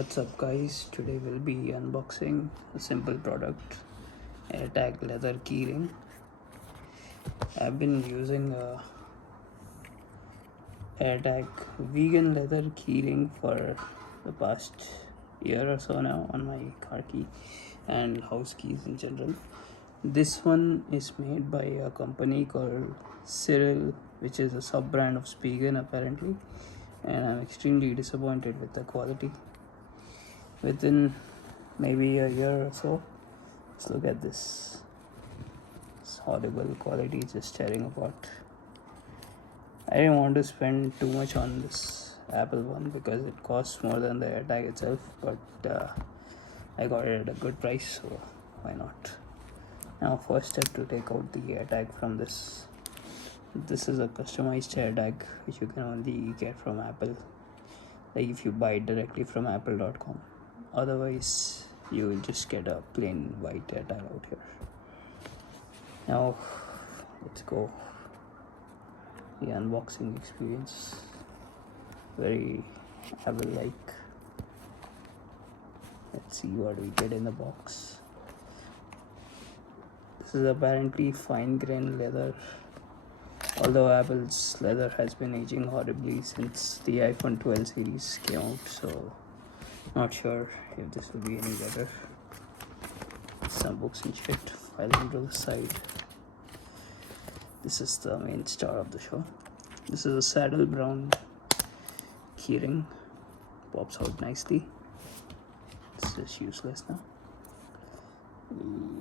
What's up guys, today we'll be unboxing a simple product, AirTag Leather Keyring. I've been using AirTag vegan leather keyring for the past year or so now on my car key and house keys in general. This one is made by a company called Cyril, which is a sub brand of Spigen apparently, and I'm extremely disappointed with the quality. Within maybe a year or so, let's look at this. It's horrible quality, just tearing apart. I didn't want to spend too much on this Apple one because it costs more than the AirTag itself, but I got it at a good price, so why not. Now, first step to take out the AirTag from this. This is a customized AirTag which you can only get from Apple, like if you buy it directly from apple.com. Otherwise you will just get a plain white AirTag out here. Now let's go. The unboxing experience, very Apple like. Let's see what we get in the box. This is apparently fine grain leather, although Apple's leather has been aging horribly since the iPhone 12 series came out, so not sure if this will be any better. Some books and shit, filing to the side. This is the main star of the show. This is a saddle brown keyring, pops out nicely. This is useless now.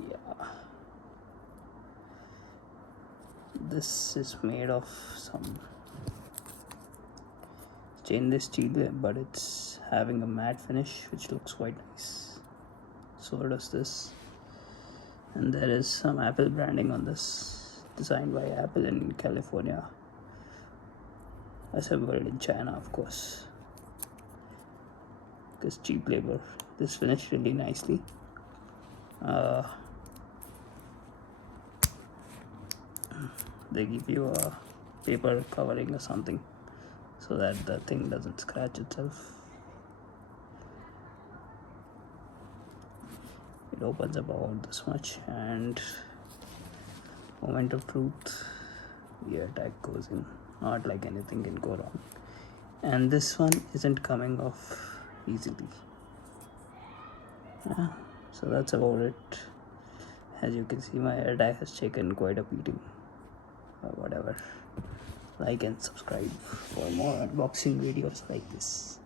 Yeah, this is made of some stainless steel, but it's having a matte finish which looks quite nice. So does this, and there is some Apple branding on this, designed by Apple in California, assembled in China of course, because cheap labor. This finished really nicely. They give you a paper covering or something so that the thing doesn't scratch itself. It opens up about this much, and moment of truth, the AirTag goes in. Not like anything can go wrong, and this one isn't coming off easily. So that's about it. As you can see, my AirTag has taken quite a beating, or whatever. Like and subscribe for more unboxing videos like this.